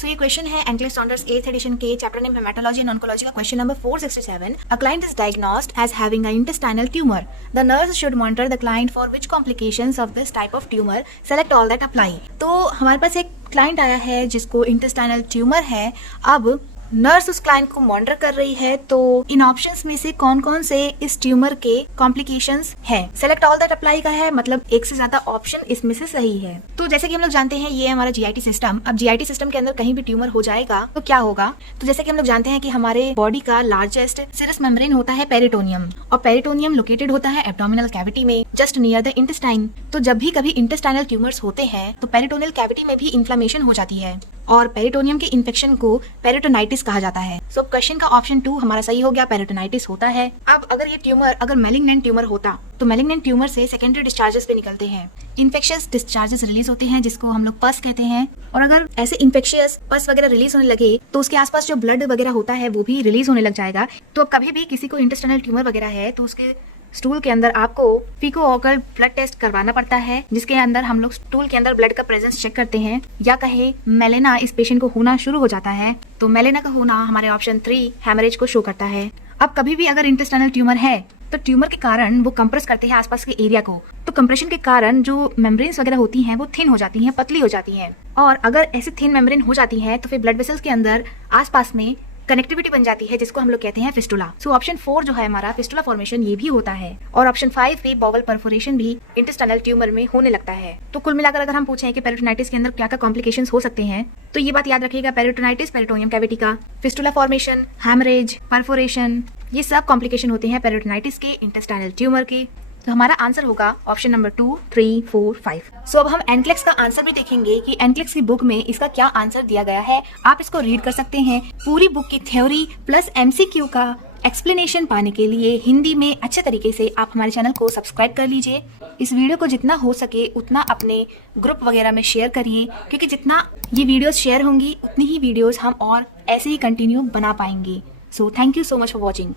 सो ये क्वेश्चन है एंकलेस सॉन्डर्स 8th एडिशन के chapter name haematology and oncology का question number 467. A client is diagnosed as having a intestinal tumour. The nurse should monitor the client for which complications of this type of tumour. Select all that apply. तो हमारे पास एक client आया है जिसको intestinal tumour है. अब nurse उस client को मॉनिटर कर रही है, तो इन ऑप्शंस में से कौन कौन से इस ट्यूमर के कॉम्प्लिकेशंस है. सेलेक्ट ऑल दैट अप्लाई का है, मतलब एक से ज्यादा ऑप्शन इसमें से सही है. तो जैसे कि हम लोग जानते हैं ये हमारा जीआईटी सिस्टम. अब जीआईटी सिस्टम के अंदर कहीं भी ट्यूमर हो जाएगा तो क्या होगा. तो जैसे कि हम लोग जानते हैं कि हमारे बॉडी का लार्जेस्ट सिरस मेम्ब्रेन होता है पेरिटोनियम, और पेरिटोनियम लोकेटेड होता है एब्डोमिनल कैविटी में जस्ट नियर द इंटेस्टाइन. तो जब भी कभी इंटेस्टाइनल ट्यूमर्स होते हैं तो पेरिटोनियल कैविटी में भी इन्फ्लेमेशन हो जाती है, और पेरिटोनियम के इन्फेक्शन को पेरिटोनाइटिस कहा जाता है. सो क्वेश्चन का ऑप्शन 2 हमारा सही हो गया, पेरिटोनाइटिस होता है. अब अगर ये ट्यूमर अगर मैलिग्नेंट ट्यूमर होता तो मैलिग्नेंट ट्यूमर से सेकेंडरी डिस्चार्जेस भी निकलते हैं. इन्फेक्शियस डिस्चार्जेस रिलीज होते हैं जिसको हम लोग पस कहते हैं, और अगर ऐसे इन्फेक्शियस पस वगैरह रिलीज होने लगे तो उसके आसपास जो ब्लड वगैरह होता है वो भी रिलीज होने लग जाएगा. तो कभी भी किसी को इंटेस्टाइनल ट्यूमर वगैरह है तो उसके स्टूल के अंदर आपको फीको-ओकल ब्लड टेस्ट करवाना पड़ता है, जिसके अंदर हम लोग स्टूल के अंदर ब्लड का प्रेजेंस चेक करते हैं. या कहे मेलेना इस पेशेंट को होना शुरू हो जाता है, तो मेलेना का होना हमारे ऑप्शन 3 हेमरेज को शो करता है. अब कभी भी अगर इंटेस्टाइनल ट्यूमर है तो ट्यूमर के कारण वो कंप्रेस करते हैं आसपास के एरिया को. तो कंप्रेशन के कारण जो मेम्ब्रेन्स वगैरह होती हैं वो थिन हो जाती हैं, पतली हो जाती हैं. और अगर ऐसी थिन मेम्ब्रेन हो जाती है तो फिर ब्लड वेसल्स के अंदर आसपास में कनेक्टिविटी बन जाती है जिसको हम लोग कहते हैं फिस्टुला. सो ऑप्शन 4 जो है हमारा फिस्टुला फॉर्मेशन ये भी होता है. और ऑप्शन 5 भी बॉवल परफोरेशन भी इंटेस्टाइनल ट्यूमर में होने लगता है. तो कुल मिलाकर अगर हम पूछें कि पेरिटोनाइटिस के अंदर क्या क्या कॉम्प्लिकेशंस हो सकते हैं, तो ये बात याद रखिएगा, पेरिटोनाइटिस पेरिटोनियम कैविटी का, फिस्टुला फॉर्मेशन, हैमरेज, परफोरेशन, ये सब कॉम्प्लिकेशन होते हैं पेरिटोनाइटिस के, इंटेस्टाइनल ट्यूमर के. तो हमारा आंसर होगा ऑप्शन नंबर 2, 3, 4, 5. सो अब हम एनक्लेक्स का आंसर भी देखेंगे कि एनक्लेक्स की बुक में इसका क्या आंसर दिया गया है. आप इसको रीड कर सकते हैं. पूरी बुक की थ्योरी प्लस एमसीक्यू का एक्सप्लेनेशन पाने के लिए हिंदी में अच्छे तरीके से आप हमारे चैनल को सब्सक्राइब कर लीजिए. इस वीडियो को जितना हो सके उतना अपने ग्रुप वगैरह में शेयर करिए, क्योंकि जितना ये वीडियोस शेयर होंगी उतनी ही वीडियोस हम और ऐसे ही कंटिन्यू बना पाएंगे. So thank you so much for watching.